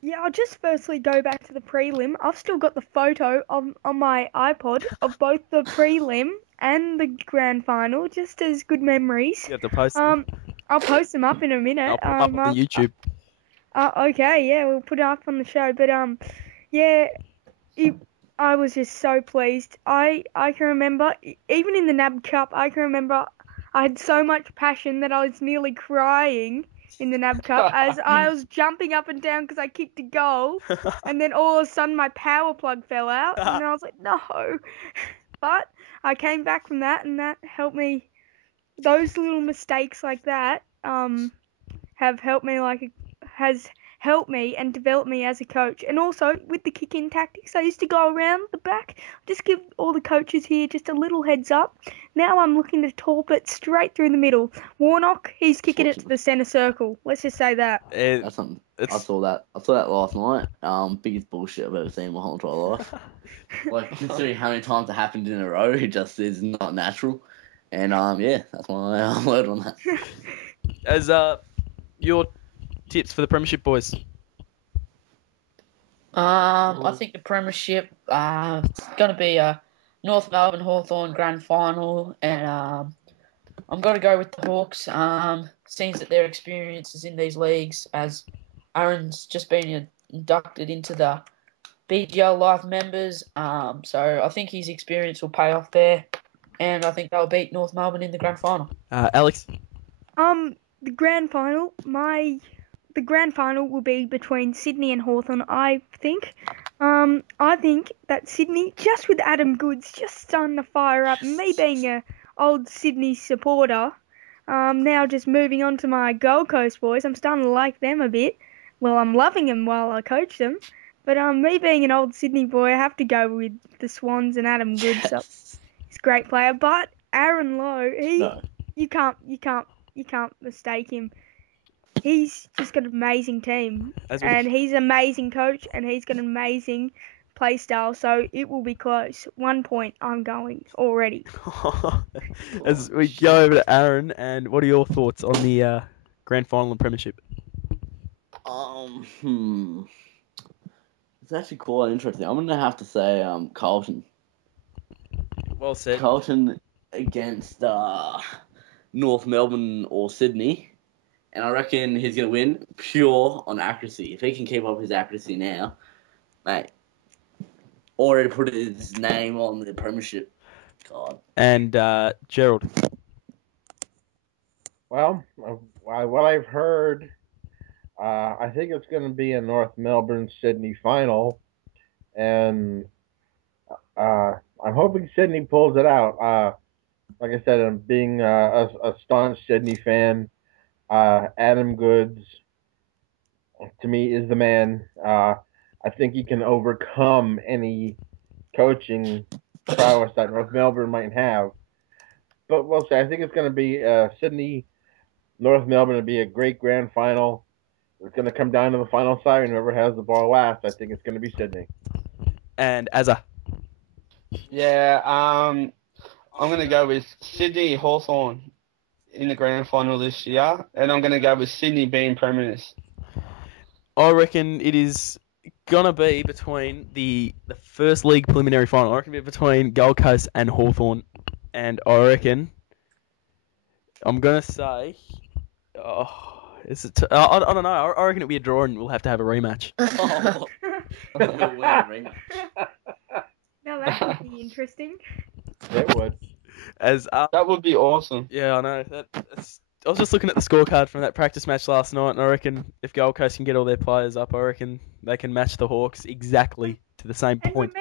Yeah, I'll just firstly go back to the prelim. I've still got the photo on my iPod of both the prelim and the grand final, just as good memories. You have to post them. I'll post them up in a minute. I'll put them up on the YouTube. Okay, yeah, we'll put it up on the show. But yeah, I was just so pleased. I can remember, even in the NAB Cup, I can remember I had so much passion that I was nearly crying in the NAB Cup as I was jumping up and down because I kicked a goal, and then all of a sudden my power plug fell out, and I was like, no. But I came back from that, and that helped me. Those little mistakes like that have helped me has helped me and developed me as a coach. And also with the kick-in tactics, I used to go around the back, just give all the coaches here just a little heads up. Now I'm looking to torp it straight through the middle. Warnock, he's kicking it to the centre circle. Let's just say that. That's something. I saw that last night. Biggest bullshit I've ever seen in my whole entire life. Like, considering how many times it happened in a row, it just is not natural. And yeah, that's my word on that. As your tips for the Premiership, boys? I think the Premiership it's going to be a North Melbourne Hawthorn grand final, and I'm going to go with the Hawks. Seems that their experiences in these leagues, as Aaron's just been inducted into the BGL Live members, so I think his experience will pay off there, and I think they'll beat North Melbourne in the grand final. Alex? The grand final, the grand final will be between Sydney and Hawthorn, I think. I think that Sydney, just with Adam Goods just starting to fire up, and me being a old Sydney supporter, now just moving on to my Gold Coast boys, I'm starting to like them a bit. Well, I'm loving them while I coach them, but me being an old Sydney boy, I have to go with the Swans and Adam Goods. So he's a great player, but Aaron Lowe, you can't mistake him. He's just got an amazing team, and he's an amazing coach, and he's got an amazing play style, so it will be close. 1 point, I'm going already. As we go over to Aaron, and what are your thoughts on the grand final and Premiership? It's actually quite interesting. I'm gonna have to say Carlton. Well said. Carlton against North Melbourne or Sydney. And I reckon he's going to win pure on accuracy. If he can keep up his accuracy now, mate, already put his name on the Premiership. God. And Gerald. Well, what I've heard, I think it's going to be a North Melbourne-Sydney final. And I'm hoping Sydney pulls it out. Like I said, I'm being a staunch Sydney fan. Adam Goods, to me, is the man. I think he can overcome any coaching prowess that North Melbourne might have. But we'll say, I think it's going to be Sydney, North Melbourne. It'll be a great grand final. It's going to come down to the final side, and whoever has the ball last, I think it's going to be Sydney. And Azza. Yeah, I'm going to go with Sydney Hawthorn in the grand final this year, and I'm going to go with Sydney being premiers. I reckon it is going to be between the first league preliminary final. I reckon it'll be between Gold Coast and Hawthorn. And I reckon I'm going to say... I don't know. I reckon it'll be a draw and we'll have to have a rematch. Now that would be interesting. It would. That would be awesome. Yeah, I know. I was just looking at the scorecard from that practice match last night, and I reckon if Gold Coast can get all their players up, I reckon they can match the Hawks exactly to the same And point.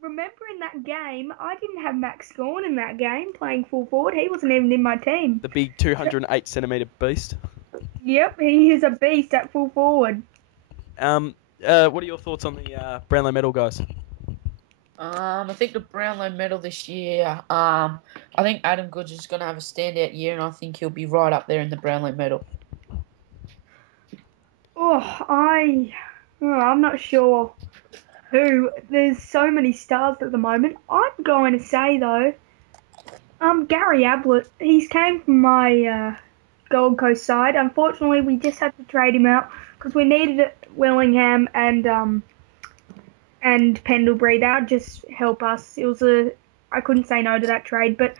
remember in that that game, I didn't have Max Gawn in that game playing full forward. He wasn't even in my team. The big 208 centimetre beast. Yep, he is a beast at full forward. What are your thoughts on the Brownlow medal, guys? I think the Brownlow medal this year, I think Adam Goods is going to have a standout year, and I think he'll be right up there in the Brownlow medal. I'm not sure who. There's so many stars at the moment. I'm going to say, though, Gary Ablett. He's came from my Gold Coast side. Unfortunately, we just had to trade him out because we needed Willingham and Pendlebury. That would just help us. I couldn't say no to that trade, but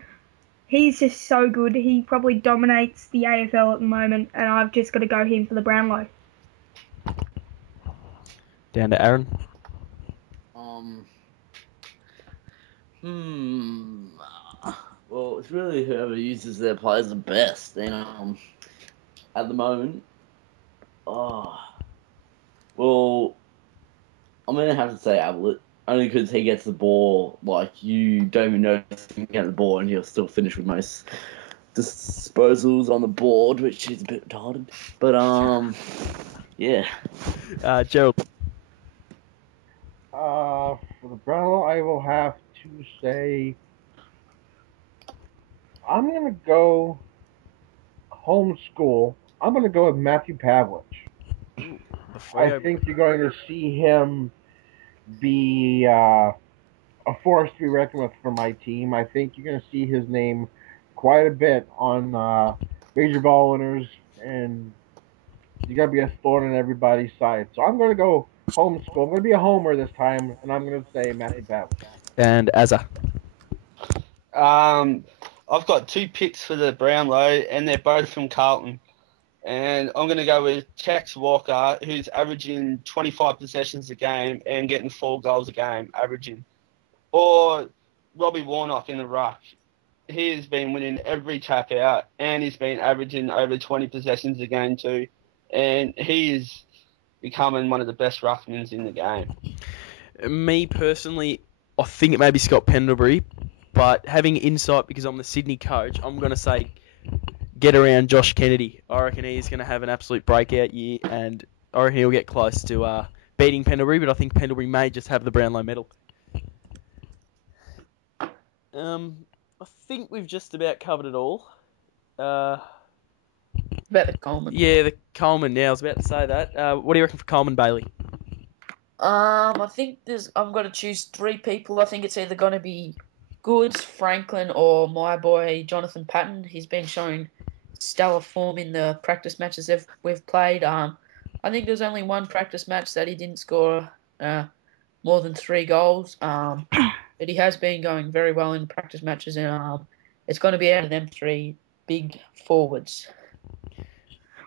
he's just so good. He probably dominates the AFL at the moment, and I've just got to go him for the Brownlow. Down to Aaron. Well, it's really whoever uses their players the best. And at the moment, well, I'm gonna have to say Ablett, only because he gets the ball like you don't even notice him get the ball, and he'll still finish with most disposals on the board, which is a bit retarded. But yeah. Gerald. For the Brownlow, I will have to say I'm going to go homeschool. I'm going to go with Matthew Pavlich. I think you're going to see him be a force to be reckoned with for my team. I think you're going to see his name quite a bit on major ball winners, and he's going to be a thorn in everybody's side. So I'm going to go homeschool. I'm going to be a homer this time, and I'm going to say Matthew Pavlich. And Azza. I've got 2 picks for the Brownlow, and they're both from Carlton. And I'm going to go with Tex Walker, who's averaging 25 possessions a game and getting 4 goals a game, averaging. Or Robbie Warnock in the ruck. He has been winning every tap out, and he's been averaging over 20 possessions a game too. And he is becoming one of the best ruckmans in the game. Me personally, I think it may be Scott Pendlebury, but having insight because I'm the Sydney coach, I'm going to say get around Josh Kennedy. I reckon he's going to have an absolute breakout year, and I reckon he'll get close to beating Pendlebury, but I think Pendlebury may just have the Brownlow medal. I think we've just about covered it all. About the Coleman. Yeah, the Coleman now. I was about to say that. What do you reckon for Coleman, Bailey? I think I'm going to choose 3 people. I think it's either going to be Goods, Franklin, or my boy Jonathan Patton. He's been showing stellar form in the practice matches we've played. I think there's only one practice match that he didn't score more than 3 goals. But he has been going very well in practice matches, and it's going to be out of them 3 big forwards.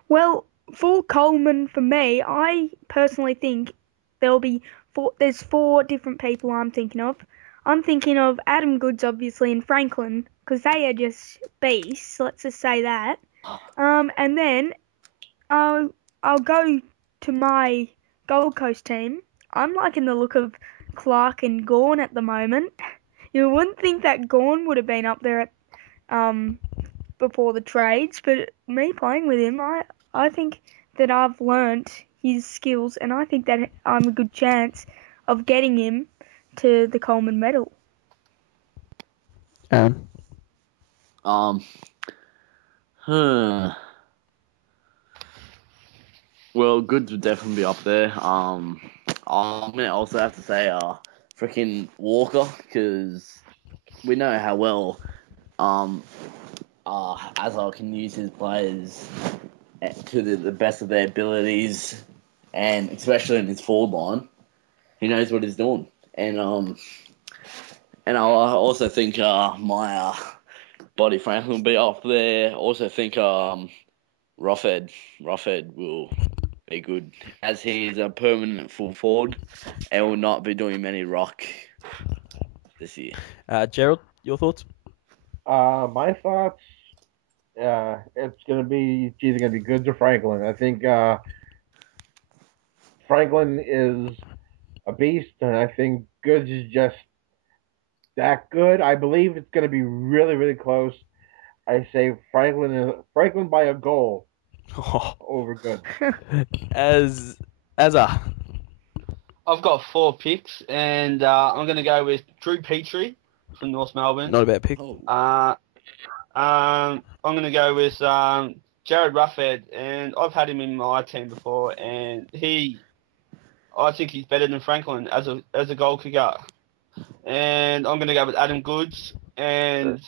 Well, for Coleman, for me, I personally think there's 4 different people I'm thinking of. I'm thinking of Adam Goods, obviously, and Franklin, because they are just beasts, let's just say that. And then I'll go to my Gold Coast team. I'm liking the look of Clark and Gawn at the moment. You wouldn't think that Gawn would have been up there at, before the trades, but me playing with him, I think that I've learnt his skills, and I think that I'm a good chance of getting him to the Coleman medal. Well, Goods would definitely be up there. I'm gonna also have to say freaking Walker, because we know how well Azza can use his players to the best of their abilities, and especially in his forward line, he knows what he's doing. And I also think my Buddy Franklin will be up there. Also think Roughhead will be good, as he is a permanent full forward and will not be doing many ruck this year. Gerald, your thoughts? My thoughts, it's either going to be Goods or Franklin. I think Franklin is a beast, and I think Goods is just that good. I believe it's going to be really, really close. I say Franklin by a goal over good. As Azza. I've got 4 picks, and I'm going to go with Drew Petrie from North Melbourne. Not a bad pick. Oh. I'm going to go with Jared Ruffhead, and I've had him in my team before, and I think he's better than Franklin as a goal kicker. And I'm going to go with Adam Goods and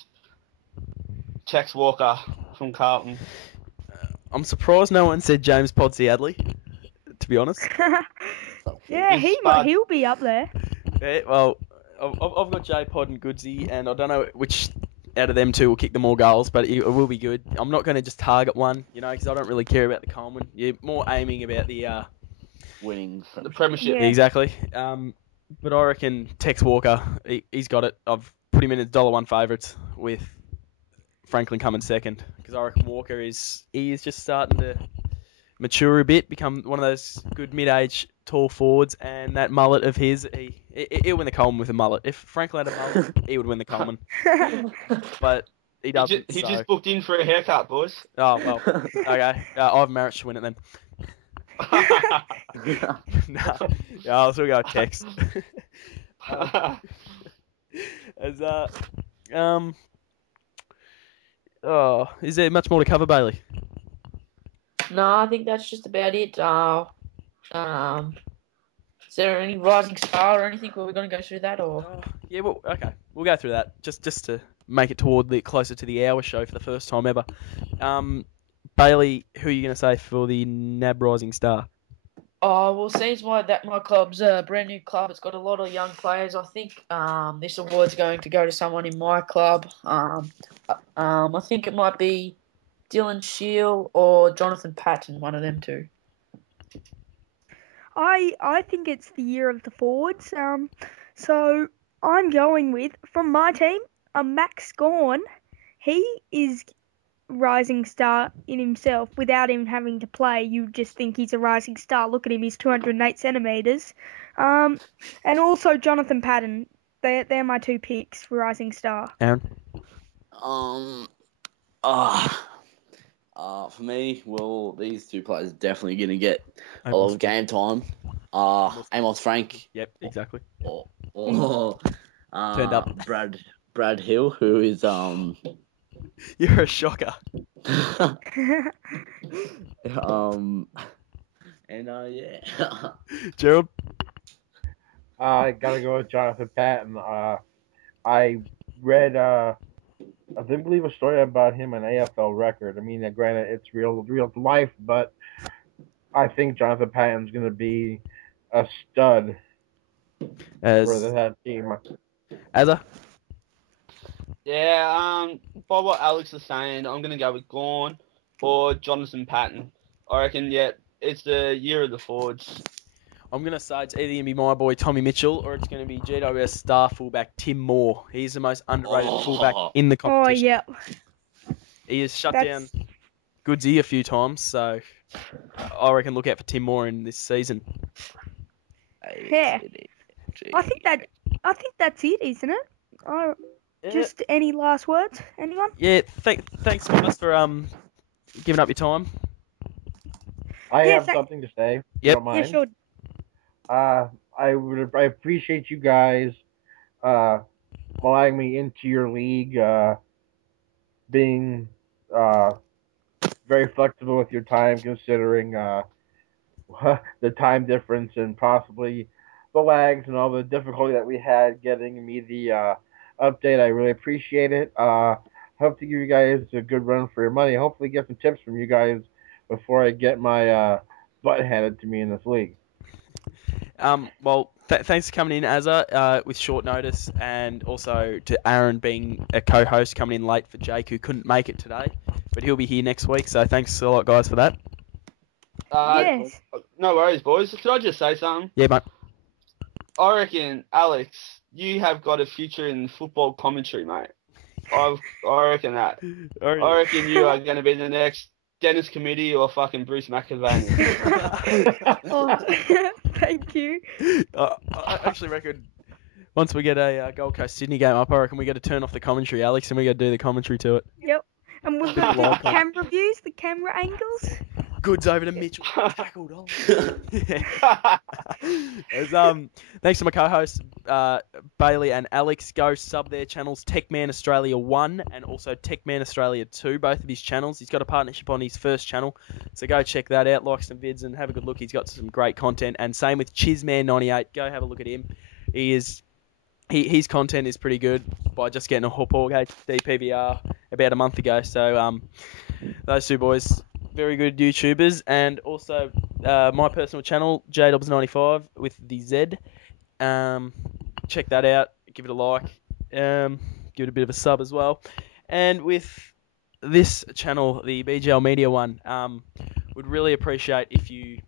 Tex Walker from Carlton. I'm surprised no one said James Podsiadly, to be honest. Yeah, he'll be up there. Yeah, well, I've got J Pod and Goodsy, and I don't know which out of them two will kick the more goals, but it will be good. I'm not going to just target one, because I don't really care about the Coleman. You're more aiming about the Winning The Premiership. Yeah. exactly. But I reckon Tex Walker, he's got it. I've put him in as $1 favourites with Franklin coming second, because I reckon Walker is just starting to mature a bit, become one of those good mid-age tall forwards, and that mullet of his, he'll win the Coleman with a mullet. If Franklin had a mullet, he would win the Coleman, but he doesn't. He so. just booked in for a haircut, boys. Oh, well, okay. I've managed to win it then. No, yeah, I'll still go Tex. Is there much more to cover, Bailey? No, I think that's just about it. Is there any rising star or anything? Are we going to go through that, or? Yeah, well, okay, we'll go through that just to make it closer to the hour show for the first time ever. Bailey, who are you going to say for the NAB Rising Star? Oh, well, seems like that my club's a brand new club. It's got a lot of young players. I think this award's going to go to someone in my club. I think it might be Dylan Shield or Jonathan Patton, one of them two. I think it's the year of the forwards. So I'm going with, from my team, Max Gawn. He is rising star in himself without even having to play. You just think he's a rising star. Look at him, he's 208 centimetres. And also Jonathan Patton. They're my 2 picks for rising star. Aaron? For me, well, these 2 players are definitely going to get a lot of game time. Amos Frank. Yep, exactly. Or Turned up. Brad Hill, who is You're a shocker. yeah. Gerald? I gotta go with Jonathan Patton. I read, I believe a story about him on AFL Record. I mean, granted, it's real life, but I think Jonathan Patton's gonna be a stud for that team. Azza? Yeah, by what Alex is saying, I'm going to go with Gawn or Jonathan Patton. I reckon, yeah, it's the year of the forwards. I'm going to say it's either going to be my boy Tommy Mitchell or it's going to be GWS star fullback Tim Moore. He's the most underrated fullback in the competition. Oh, yeah. He has shut down Goodsy a few times, so I reckon look out for Tim Moore in this season. Yeah. I think that's it, isn't it? Just any last words? Anyone? Yeah, thanks guys for giving up your time. I have something to say. If you don't mind. Yeah, sure. I appreciate you guys allowing me into your league, being very flexible with your time, considering the time difference and possibly the lags and all the difficulty that we had getting me the update. I really appreciate it. Hope to give you guys a good run for your money. Hopefully get some tips from you guys before I get my butt handed to me in this league. Well, thanks for coming in, Azza, with short notice, and also to Aaron being a co-host coming in late for Jake, who couldn't make it today, but he'll be here next week, so thanks a lot, guys, for that. Yes. No worries, boys. Could I just say something? Yeah, mate. I reckon, Alex, you have got a future in football commentary, mate. I reckon that. I reckon you are going to be the next Dennis Committee or fucking Bruce McAvaney. Thank you. I actually reckon Once we get a Gold Coast Sydney game up, I reckon we got to turn off the commentary, Alex, and we got to do the commentary to it. Yep. And we've got to do the camera views, the camera angles. Goods over to Mitchell. Tackled on. Thanks to my co-hosts, Bailey and Alex. Go sub their channels, Techman Australia 1 and also Techman Australia 2, both of his channels. He's got a partnership on his first channel, so go check that out, like some vids and have a good look. He's got some great content. And same with Chizman98. Go have a look at him. His content is pretty good by just getting a Hauppauge HD PVR about a month ago. So those two boys, very good YouTubers. And also my personal channel, JDubs95 with the Z. Check that out. Give it a like. Give it a bit of a sub as well. And with this channel, the BGL Media one, would really appreciate if you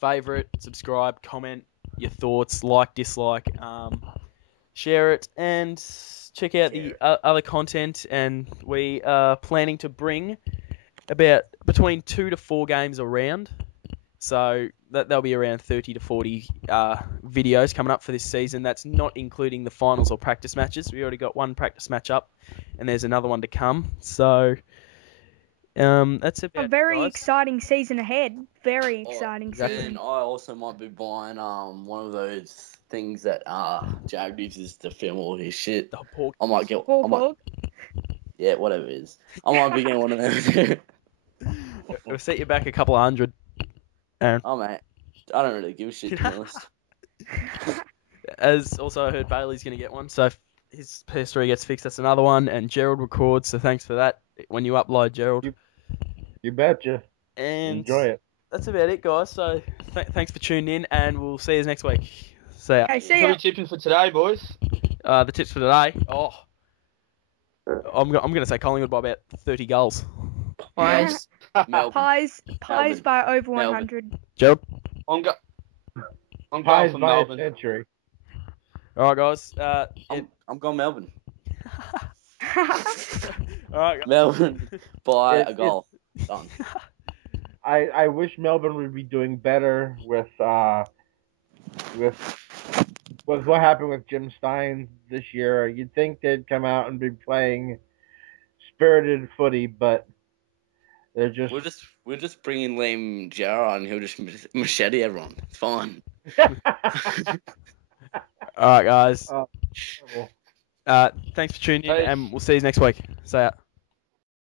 favourite, subscribe, comment your thoughts, like, dislike, share it, and check out the other content. And we are planning to bring about between 2 to 4 games a round. So there'll be around 30 to 40 videos coming up for this season. That's not including the finals or practice matches. We already got one practice match up, and there's another one to come. So that's about A very guys. exciting season ahead. Very exciting exactly. season. And I also might be buying one of those things that Jared uses to film all his shit. The pork. I might get. Yeah, whatever it is. I might be getting one of those. It'll set you back a couple of hundred. Aaron. Oh mate, I don't really give a shit, to be honest. As also I heard Bailey's going to get one, so if his PS3 gets fixed, that's another one. And Gerald records, so thanks for that when you upload, Gerald. You betcha. And Enjoy it. that's about it, guys. So thanks for tuning in, and we'll see you next week. See ya. Okay, see What ya. are we tipping for today, boys? The tips for today. Oh, I'm going to say Collingwood by about 30 goals. Pies. Melbourne. Pies Melbourne. by over Melbourne. 100. Gerald. I'm going Pies for by a Melbourne. century. All right, guys. I'm going Melbourne. All right. Melbourne by It- a goal. Done. I wish Melbourne would be doing better with what happened with Jim Stein this year. You'd think they'd come out and be playing spirited footy, but they're just We'll just bring in Liam Gerald and he'll just machete everyone. It's fine. All right, guys. terrible. Thanks for tuning in, Hey. and we'll see you next week. See ya.